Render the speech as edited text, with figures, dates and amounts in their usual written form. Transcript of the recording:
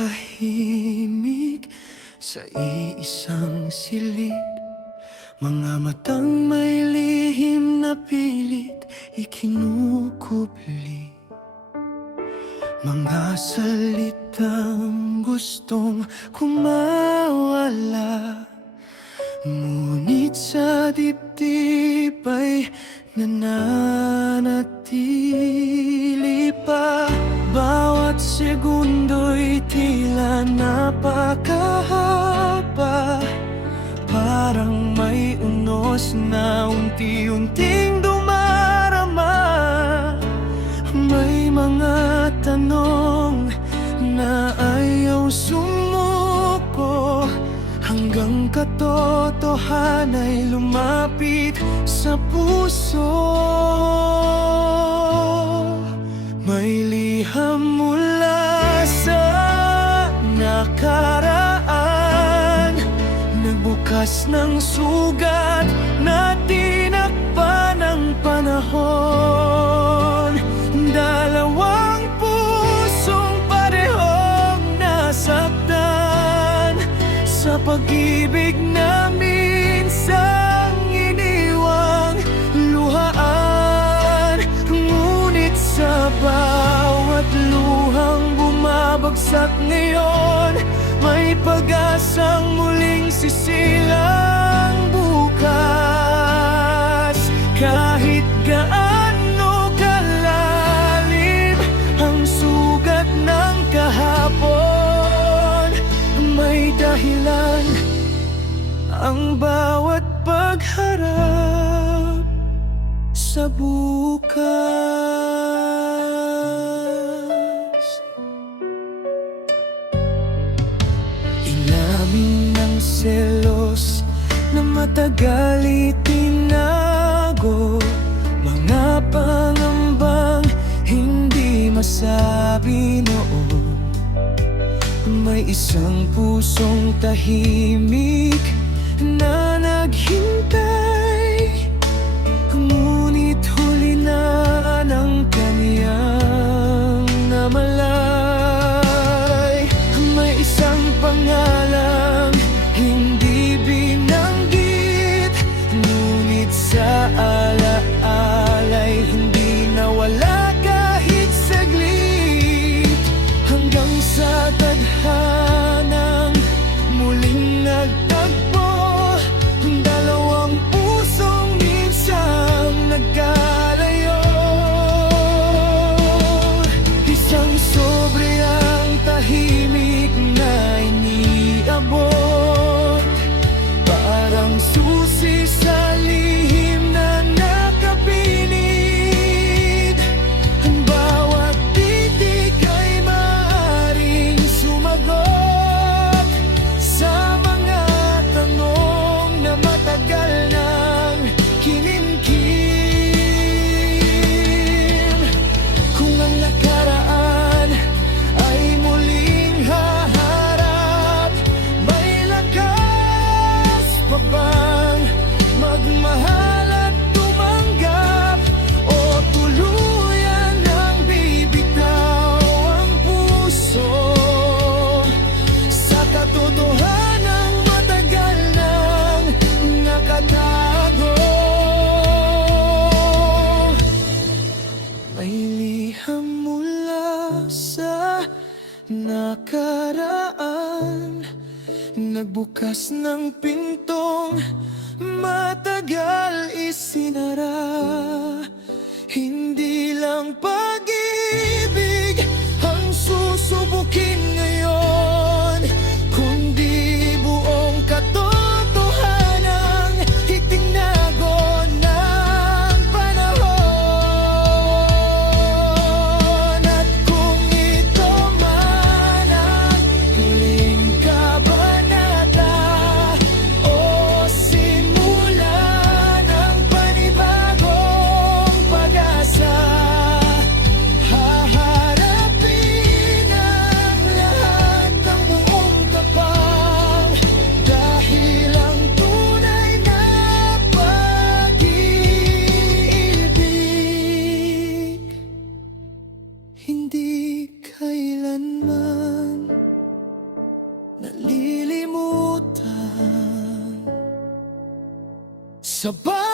tahimik sa iisang silid. Mga matang may lihim na pilit ikinukubli. Mga salitang gustong kumawala, ngunit sa dibdib ay nananatili pa. Bawat segundo'y tila napakahaba, parang may unos na unti-unting dumarama. May mga tanong na ayaw sumuko, hanggang katotohanan ay lumapit sa puso. May liham mula sa nakaraan, nagbukas ng sugat na tinakpan ng panahon. Dalawang pusong parehong nasaktan sa pag-ibig na minsang iniwang luhaan. Ngunit sa bawat luhang bumabagsak ngayon, may pag-asang muling sisilang bukas. Kahit gaano kalalim ang sugat ng kahapon, may dahilan ang bawat pagharap sa bukas. Inamin ng selos na matagal itinago, mga pangambang hindi masabi noon. May isang pusong tahimik na naghintay, ngunit huli na ng kaniyang namalay. May isang pangalang hindi binanggit, ngunit sa alaala'y hindi nawala kahit saglit. Hanggang sa tadhanang muling nagtagpo, dalawang pusong minsang nagkalayo. Isang sobre ang tahimik na iniabot, parang susi sa lihim na nakapinid. Ang bawat titik ay maaaring sumagot sa mga tanong na matagal nang kinimkim. Kung ang nakaraan ay muling haharap, may lakas pa bang magmahal at tumanggap, o tuluyan ang bibitaw ang puso sa katotohanang matagal nang nakatago? May liham mula sa nakaraan, nagbukas ng pintong matagal isinara. Hindi lang pag-ibig ang susubukin ngayon, kundi buong katotohanang itinago ng panahon. At kung ito man ang huling kabanata o simula ng panibagong pag-asa, haharapin ang lahat Sabay